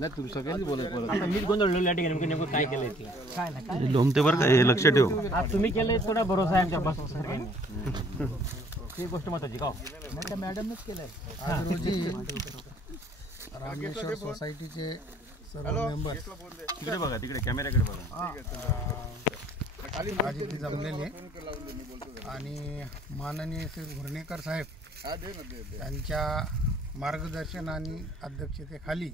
नाही तुम्ही सगळ्यांनी बोलत आता मीच गोंधळलो या ठिकाणी नेमकं काय केलंय ते काय ना काय लोमते बरं का, हे लक्ष ठेव. आज तुम्ही केलंय थोडा भरोसा आहे आमच्या बस सगळ्यांनी. ही गोष्ट महत्वाची का त्या मॅडमनेच केलंय. आज रोजी रामेश्वर सोसायटीचे सर्व मेंबर तिकडे बघा, तिकडे कॅमेऱ्याकडे बघा. आज इथे जमलेले आणि माननीय श्री घुर्णेकर साहेब यांच्या मार्गदर्शन आणि अध्यक्षतेखाली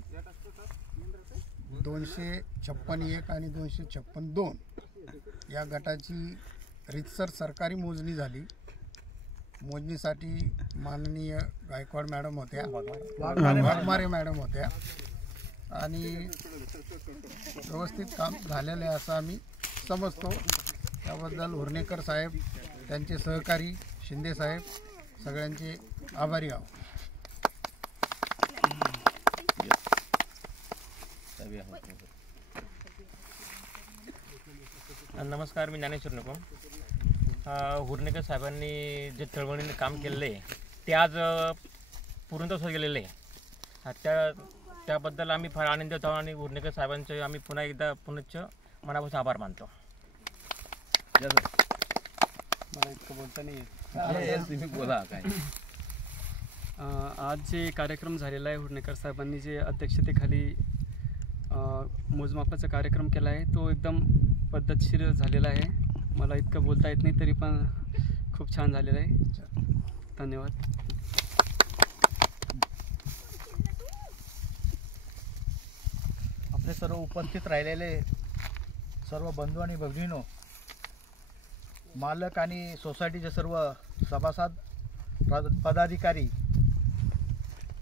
256-1 आणि 256-2 या गटाची रीतसर सरकारी मोजणी झाली. मोजणीसाठी माननीय गायकवाड मॅडम होत्या, वाघमारे मॅडम होत्या आणि व्यवस्थित काम झालेलं आहे असं आम्ही समजतो. त्याबद्दल हुर्णेकर साहेब, त्यांचे सहकारी शिंदे साहेब सगळ्यांचे आभारी आहोत. नमस्कार, मी ज्ञानेश्वर निकम. हुर्णेकर साहेबांनी जे चळवळीने काम केलेलं आहे ते आज पूर्णतः गेलेलं आहे. त्याबद्दल आम्ही फार आनंदित आहोत आणि हुर्णेकर साहेबांचे आम्ही पुन्हा एकदा पुनश्च मनापासून आभार मानतो. मला इतकं बोलता नाही तुम्ही बोला काय. आज जे कार्यक्रम झालेला आहे, हुर्णेकर साहेबांनी जे अध्यक्षतेखाली मोजमापाचा कार्यक्रम केला आहे तो एकदम पद्धतशीर झालेला आहे. मला इतकं बोलता येत नाही तरी पण खूप छान झालेलं आहे. धन्यवाद. आपले सर्व उपस्थित राहिलेले सर्व बंधू आणि भगिनींनो, मालक आणि सोसायटीचे सर्व सभासद, पदाधिकारी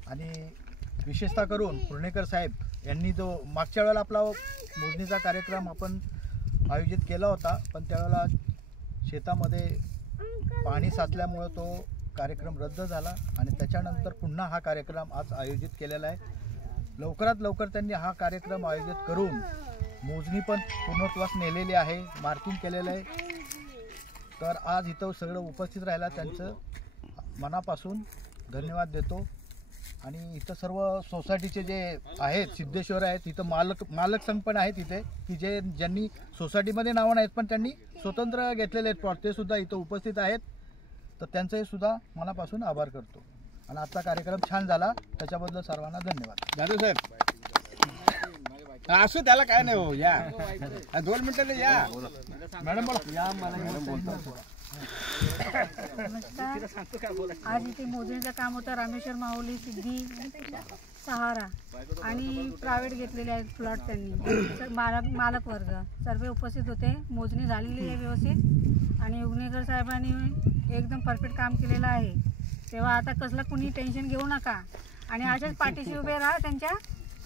आणि विशेषतः करून हुर्णेकर साहेब यांनी जो मागच्या वेळेला आपला मोजणीचा कार्यक्रम आपण आयोजित केला होता, पण त्यावेळेला शेतामध्ये पाणी साचल्यामुळे तो कार्यक्रम रद्द झाला आणि त्याच्यानंतर पुन्हा हा कार्यक्रम आज आयोजित केलेला आहे. लवकरात लवकर त्यांनी हा कार्यक्रम आयोजित करून मोजणी पण पूर्णत्वास नेलेली आहे, मार्किंग केलेलं आहे. तर आज इथं सगळं उपस्थित राहिला त्यांचं मनापासून धन्यवाद देतो. आणि इथं सर्व सोसायटीचे जे आहेत, सिद्धेश्वर आहेत, इथं मालक संघ पण आहेत इथे, की ज्यांनी सोसायटीमध्ये नावं नाहीत पण त्यांनी स्वतंत्र घेतलेले आहेत प्लॉट, ते सुद्धा इथं उपस्थित आहेत. तर त्यांचंही सुद्धा मनापासून आभार करतो. आणि आजचा कार्यक्रम छान झाला, त्याच्याबद्दल सर्वांना धन्यवाद. दादू साहेब असू त्याला काय नाही हो, या 2 मिनिटांनी या मॅडम बोला. या मॅडम बोलतो. नमस्कार. आज इथे मोजणीचं काम होतं. रामेश्वर माहुली, सिद्धी, सहारा आणि प्रायव्हेट घेतलेले आहेत प्लॉट. त्यांनी मालक वर्ग सर्व उपस्थित होते. मोजणी झालेली आहे व्यवस्थित आणि हुर्णेकर साहेबांनी एकदम परफेक्ट काम केलेलं आहे. तेव्हा आता कसलं कुणी टेन्शन घेऊ नका आणि अशाच पाठीशी उभे राहा त्यांच्या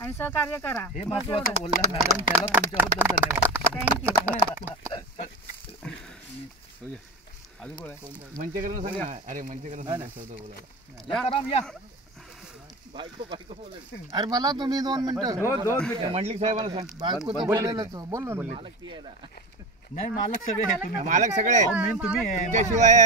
आणि सहकार्य करा. हे महत्त्वाचं बोलला मॅडम, त्याला तुमच्याबद्दल धन्यवाद. थँक्यू. मंचेकरण सांगा. अरे मंचेकरण बोलायला या. अरे मला तुम्ही 2 मिनिटं मंडलिक साहेबांना सांग. बायको तर बोलेलच, बोललो ना. नाही, मालक सगळे आहेत तुम्ही. मालक सगळे मेन तुम्ही आहे. त्याशिवाय